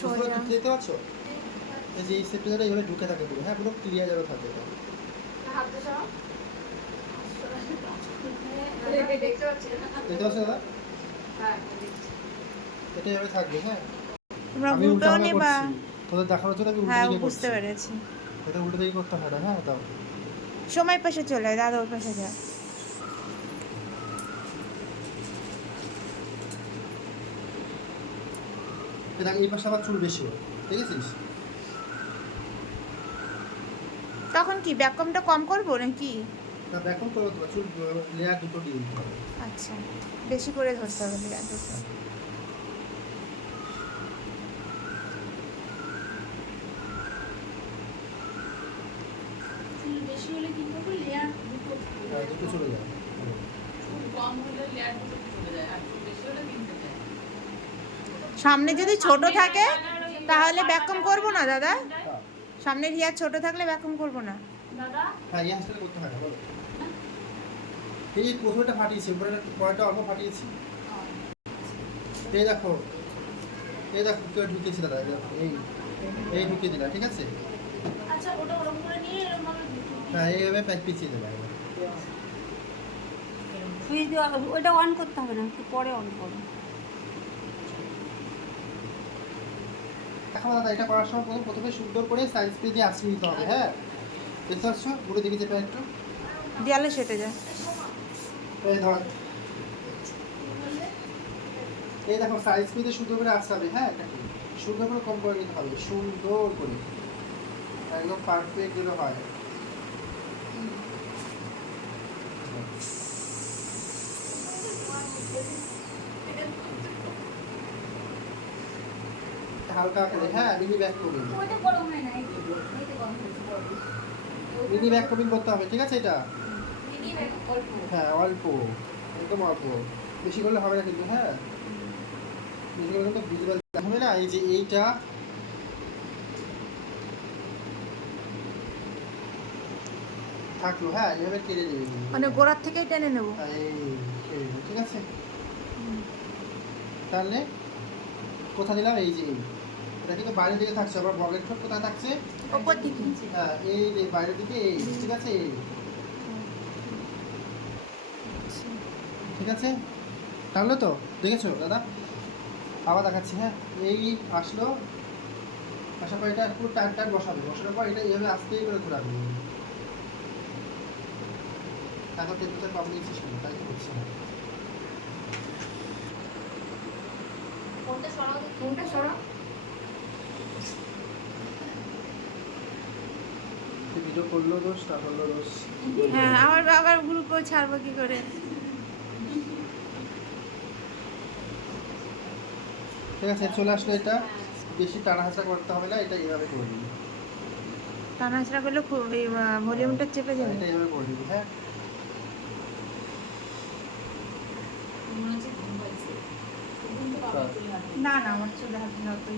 সোজা দেখতে পাচ্ছ এই যে এই সেপ্টেম্বরে এইভাবে ঢুকে থাকে পুরো, হ্যাঁ পুরো ক্লিয়ার যাবে থাকে এটা। দেখতে পাচ্ছি দেখতে পাচ্ছ দাদা? হ্যাঁ এটা এভাবে থাকবে, হ্যাঁ তোমরা আমি গ্রুপেও উল্টাভাবে নেবা। করছি, তোদের দেখানোর জন্য আমি উল্টো হ্যাঁ দিকে বুঝতে করছি। পেরেছি। এটা উল্টো দিকে করতে হয় না, হ্যাঁ দাও। সময় পাশে চলে যায়, দাদা ওর পাশে যা। এটা এই পাশে আবার চুল বেশি হয়, দেখেছিস? তখন কি ব্যাককমটা কম করবো নাকি? না ব্যাকআপ করবো তো, চুল লেয়ার দুটো দিয়ে দিতে হবে। আচ্ছা, বেশি করে ধরতে হবে লেয়ার দুটো। চুল বেশি হলে কি করবো লেয়ার দুটো হ্যাঁ, দুটো চলে যায়। চুল কম হলে লেয়ার দুটো চলে যায় আর চুল বেশি হলে তিনটে যায়। সামনে যদি ছোট থাকে তাহলে ব্যাককম করবো না দাদা। হ্যাঁ, সামনের হেয়ার ছোট থাকলে ব্যাককম করবো না। দাদা হ্যাঁ এই হাসপাতালে করতে হয় না বলো। এই যে প্রথমটা ফাটিয়েছি, পরেরটা অল্প ফাটিয়েছি। এই দেখো, এই দেখো কেউ ঢুকিয়েছি দাদা, এই দেখো এই ঢুকিয়ে দিলা, ঠিক আছে? আচ্ছা ওটা ওরকম করে নিয়ে এরকম ভাবে হ্যাঁ এইভাবে প্যাক পিছিয়ে দেবে। সুইচ দেওয়া ওইটা অন করতে হবে না, একটু পরে অন করো। এখন দাদা এটা করার সময় প্রথমে সুন্দর করে সাইজ পেয়ে দিয়ে আঁচড়ে নিতে হবে, হ্যাঁ দেখতে পাচ্ছ? ঘুরে দেখে চেপে একটু, দেয়ালে সেটে যায়। এই ধর, এই দেখো সাইজ পেয়ে সুন্দর করে আঁচড়াবে, হ্যাঁ এটাকে সুন্দর করে কম করে নিতে হবে, সুন্দর করে একদম পারফেক্ট যেন হয়। হালকা করে, হ্যাঁ মিনি ব্যাক করবেন, ওইটা গরম হয় না এই যে এইটা গরম হয়েছে বড় মিনি ব্যাক কপিং করতে হবে, ঠিক আছে? এটা মিনি ব্যাগ অল্প হ্যাঁ অল্প, একদম অল্প, বেশি করলে হবে না কিন্তু, হ্যাঁ বেশি করলে তো ভিজুয়াল হবে না। এই যে এইটা থাকলো, হ্যাঁ এইভাবে কেটে নেবে, মানে গোড়ার থেকেই টেনে নেবো। ঠিক আছে? তাহলে কোথা দিলাম? এই যে এটা কিন্তু বাইরের দিকে থাকছে, আবার বগের ঠোঁট কোথায় থাকছে? ওপর দিকে। হ্যাঁ এই যে বাইরের দিকে, এই ঠিক আছে? ঠিক আছে তাহলে তো দেখেছো দাদা? আবার দেখাচ্ছি, হ্যাঁ এই আসলো, আসার পর এটা পুরো টান টান বসাবে, বসানোর পর এটা এইভাবে আস্তে করে ঘোরাবে। এখন টেম্পারেচার কম দিয়েছিস কেন? তাই তো হচ্ছে না। কোনটা সরাও কোনটা সরাও ভিডিও করলো দোষ, না করলো দোষ। হ্যাঁ আমার বাবার গ্রুপও ছাড়বো কি করে? ঠিক আছে চলে আসলো, এটা বেশি টানাহাঁচড়া করতে হবে না, এটা এইভাবে করে দিবি, টানাছড়া করলে খুব ভলিউমটা চেপে যাবে। এটা এইভাবে করে দিবি, হ্যাঁ মনে হচ্ছে ঘুম পাইছে ঘুম তো বাবা চলে আসবে না না আমার চলে হাতে না তো